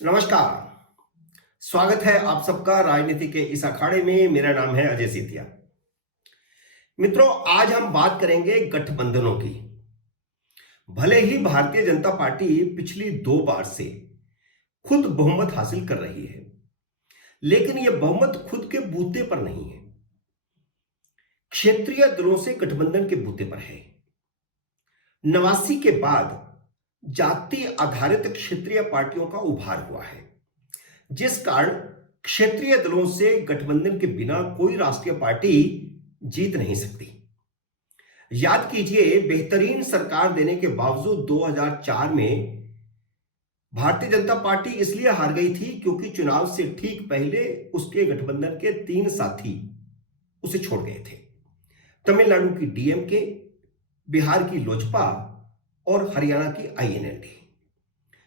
नमस्कार। स्वागत है आप सबका राजनीति के इस अखाड़े में। मेरा नाम है अजय सितिया। मित्रों, आज हम बात करेंगे गठबंधनों की। भले ही भारतीय जनता पार्टी पिछली 2 बार से खुद बहुमत हासिल कर रही है, लेकिन यह बहुमत खुद के बूते पर नहीं है, क्षेत्रीय दलों से गठबंधन के बूते पर है। 89 के बाद जाति आधारित क्षेत्रीय पार्टियों का उभार हुआ है, जिस कारण क्षेत्रीय दलों से गठबंधन के बिना कोई राष्ट्रीय पार्टी जीत नहीं सकती। याद कीजिए, बेहतरीन सरकार देने के बावजूद 2004 में भारतीय जनता पार्टी इसलिए हार गई थी क्योंकि चुनाव से ठीक पहले उसके गठबंधन के 3 साथी उसे छोड़ गए थे। तमिलनाडु की डीएमके, बिहार की लोजपा और हरियाणा की आईएनएलडी।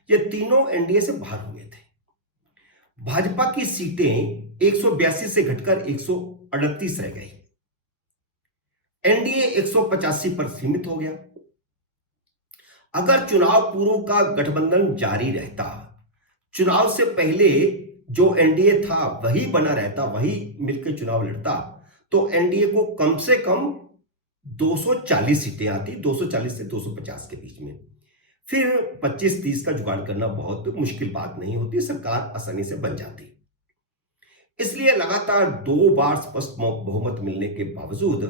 ये तीनों एनडीए से बाहर हुए थे। भाजपा की सीटें 182 से घटकर 138 रह गई। एनडीए 185 पर सीमित हो गया। अगर चुनाव पूर्व का गठबंधन जारी रहता, चुनाव से पहले जो एनडीए था वही बना रहता, वही मिलकर चुनाव लड़ता, तो एनडीए को कम से कम 240 सीटें आती, 240 से 250 के बीच में। फिर 25-30 का जुगाड़ करना बहुत मुश्किल बात नहीं होती, सरकार आसानी से बन जाती। इसलिए लगातार 2 बार स्पष्ट बहुमत मिलने के बावजूद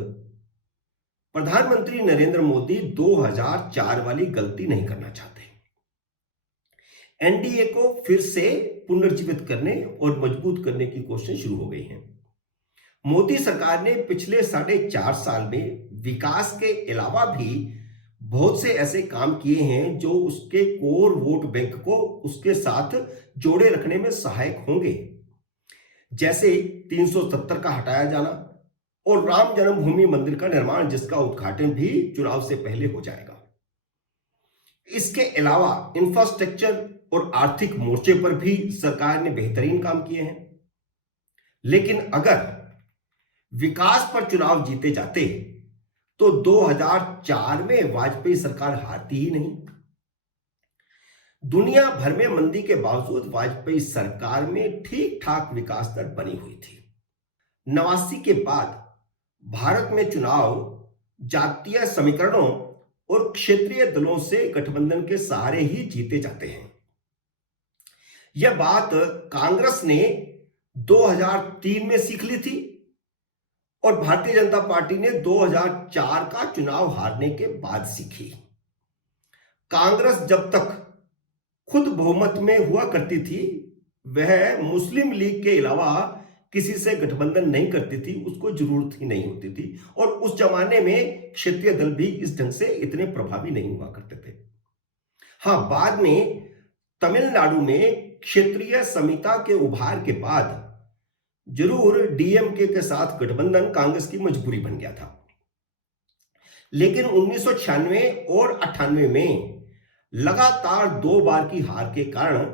प्रधानमंत्री नरेंद्र मोदी 2004 वाली गलती नहीं करना चाहते। एनडीए को फिर से पुनर्जीवित करने और मजबूत करने की कोशिश शुरू हो गई है। मोदी सरकार ने पिछले 4.5 साल में विकास के अलावा भी बहुत से ऐसे काम किए हैं जो उसके कोर वोट बैंक को उसके साथ जोड़े रखने में सहायक होंगे, जैसे 370 का हटाया जाना और राम जन्मभूमि मंदिर का निर्माण, जिसका उद्घाटन भी चुनाव से पहले हो जाएगा। इसके अलावा इंफ्रास्ट्रक्चर और आर्थिक मोर्चे पर भी सरकार ने बेहतरीन काम किए हैं। लेकिन अगर विकास पर चुनाव जीते जाते तो 2004 में वाजपेयी सरकार हारती ही नहीं। दुनिया भर में मंदी के बावजूद वाजपेयी सरकार में ठीक ठाक विकास दर बनी हुई थी। 89 के बाद भारत में चुनाव जातीय समीकरणों और क्षेत्रीय दलों से गठबंधन के सहारे ही जीते जाते हैं। यह बात कांग्रेस ने 2003 में सीख ली थी और भारतीय जनता पार्टी ने 2004 का चुनाव हारने के बाद सीखी। कांग्रेस जब तक खुद बहुमत में हुआ करती थी, वह मुस्लिम लीग के अलावा किसी से गठबंधन नहीं करती थी, उसको जरूरत ही नहीं होती थी। और उस जमाने में क्षेत्रीय दल भी इस ढंग से इतने प्रभावी नहीं हुआ करते थे। हां, बाद में तमिलनाडु में क्षेत्रीय समिता के उभार के बाद जरूर डीएमके के साथ गठबंधन कांग्रेस की मजबूरी बन गया था। लेकिन 1996 और 98 में लगातार 2 बार की हार के कारण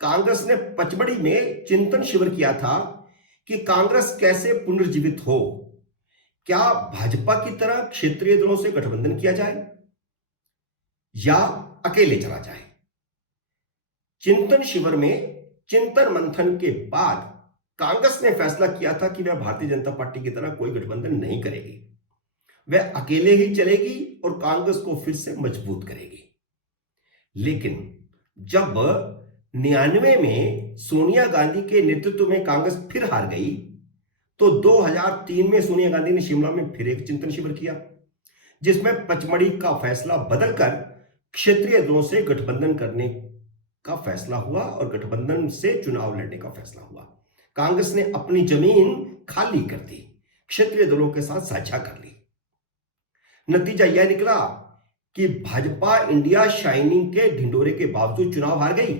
कांग्रेस ने पचमढ़ी में चिंतन शिविर किया था कि कांग्रेस कैसे पुनर्जीवित हो। क्या भाजपा की तरह क्षेत्रीय दलों से गठबंधन किया जाए या अकेले चला जाए। चिंतन शिविर में चिंतन मंथन के बाद कांग्रेस ने फैसला किया था कि वह भारतीय जनता पार्टी की तरह कोई गठबंधन नहीं करेगी, वह अकेले ही चलेगी और कांग्रेस को फिर से मजबूत करेगी। लेकिन जब 99 में सोनिया गांधी के नेतृत्व में कांग्रेस फिर हार गई, तो 2003 में सोनिया गांधी ने शिमला में फिर एक चिंतन शिविर किया, जिसमें पचमढ़ी का फैसला बदलकर क्षेत्रीय दलों से गठबंधन करने का फैसला हुआ और गठबंधन से चुनाव लड़ने का फैसला हुआ। कांग्रेस ने अपनी जमीन खाली कर दी, क्षेत्रीय दलों के साथ साझा कर ली। नतीजा यह निकला कि भाजपा इंडिया शाइनिंग के ढिंडोरे के बावजूद चुनाव हार गई,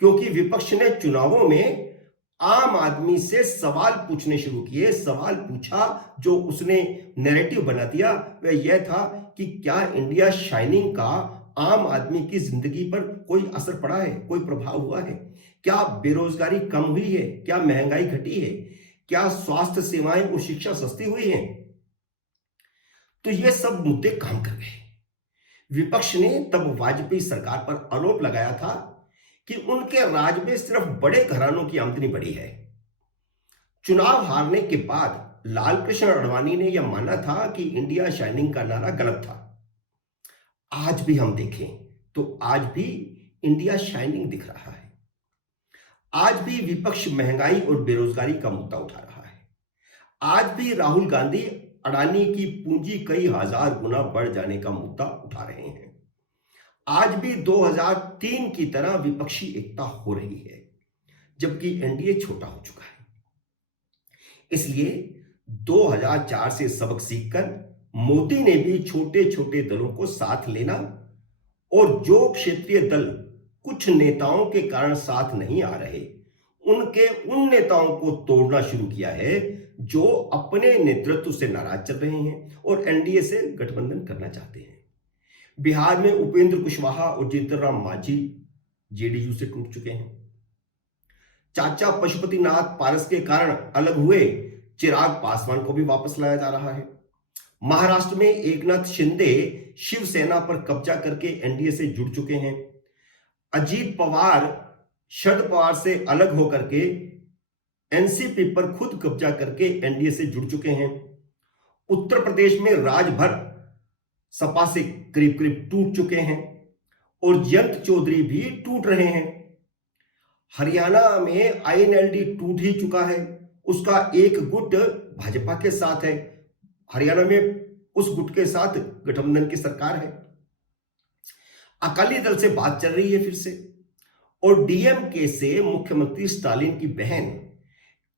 क्योंकि विपक्ष ने चुनावों में आम आदमी से सवाल पूछने शुरू किए। सवाल पूछा, जो उसने नैरेटिव बना दिया वह यह था कि क्या इंडिया शाइनिंग का आम आदमी की जिंदगी पर कोई असर पड़ा है, कोई प्रभाव हुआ है, क्या बेरोजगारी कम हुई है, क्या महंगाई घटी है, क्या स्वास्थ्य सेवाएं और शिक्षा सस्ती हुई है। तो ये सब मुद्दे काम कर गए। विपक्ष ने तब वाजपेयी सरकार पर आरोप लगाया था कि उनके राज में सिर्फ बड़े घरानों की आमदनी बढ़ी है। चुनाव हारने के बाद लालकृष्ण आडवाणी ने यह माना था कि इंडिया शाइनिंग का नारा गलत था। आज भी हम देखें तो आज भी इंडिया शाइनिंग दिख रहा है। आज भी विपक्ष महंगाई और बेरोजगारी का मुद्दा उठा रहा है। आज भी राहुल गांधी अडानी की पूंजी कई हजार गुना बढ़ जाने का मुद्दा उठा रहे हैं। आज भी 2003 की तरह विपक्षी एकता हो रही है, जबकि एनडीए छोटा हो चुका है। इसलिए 2004 से सबक सीखकर मोदी ने भी छोटे छोटे दलों को साथ लेना और जो क्षेत्रीय दल कुछ नेताओं के कारण साथ नहीं आ रहे, उनके उन नेताओं को तोड़ना शुरू किया है जो अपने नेतृत्व से नाराज चल रहे हैं और एनडीए से गठबंधन करना चाहते हैं। बिहार में उपेंद्र कुशवाहा और जीतन राम मांझी जेडीयू से टूट चुके हैं। चाचा पशुपतिनाथ पारस के कारण अलग हुए चिराग पासवान को भी वापस लाया जा रहा है। महाराष्ट्र में एकनाथ शिंदे शिवसेना पर कब्जा करके एनडीए से जुड़ चुके हैं। अजीत पवार शरद पवार से अलग होकर के एनसीपी पर खुद कब्जा करके एनडीए से जुड़ चुके हैं। उत्तर प्रदेश में राजभर सपा से करीब करीब टूट चुके हैं और जयंत चौधरी भी टूट रहे हैं। हरियाणा में आईएनएलडी टूट ही चुका है, उसका एक गुट भाजपा के साथ है। हरियाणा में उस गुट के साथ गठबंधन की सरकार है। अकाली दल से बात चल रही है फिर से, और डीएमके से मुख्यमंत्री स्टालिन की बहन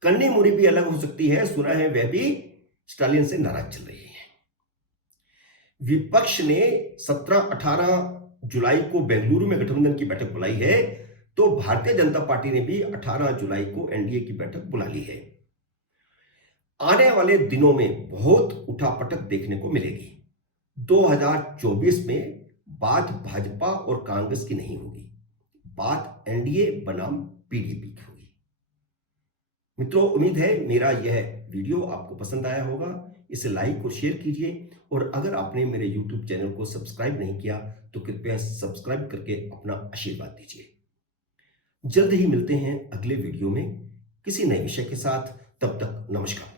कन्नीमुरी भी अलग हो सकती है। सुना है वह भी स्टालिन से नाराज चल रही है। विपक्ष ने 17-18 जुलाई को बेंगलुरु में गठबंधन की बैठक बुलाई है, तो भारतीय जनता पार्टी ने भी 18 जुलाई को एनडीए की बैठक बुला ली है। आने वाले दिनों में बहुत उठापटक देखने को मिलेगी। 2024 में बात भाजपा और कांग्रेस की नहीं होगी, बात एनडीए बनाम पीडीपी की होगी। मित्रों, उम्मीद है मेरा यह वीडियो आपको पसंद आया होगा। इसे लाइक और शेयर कीजिए, और अगर आपने मेरे यूट्यूब चैनल को सब्सक्राइब नहीं किया तो कृपया सब्सक्राइब करके अपना आशीर्वाद दीजिए। जल्द ही मिलते हैं अगले वीडियो में किसी नए विषय के साथ। तब तक नमस्कार।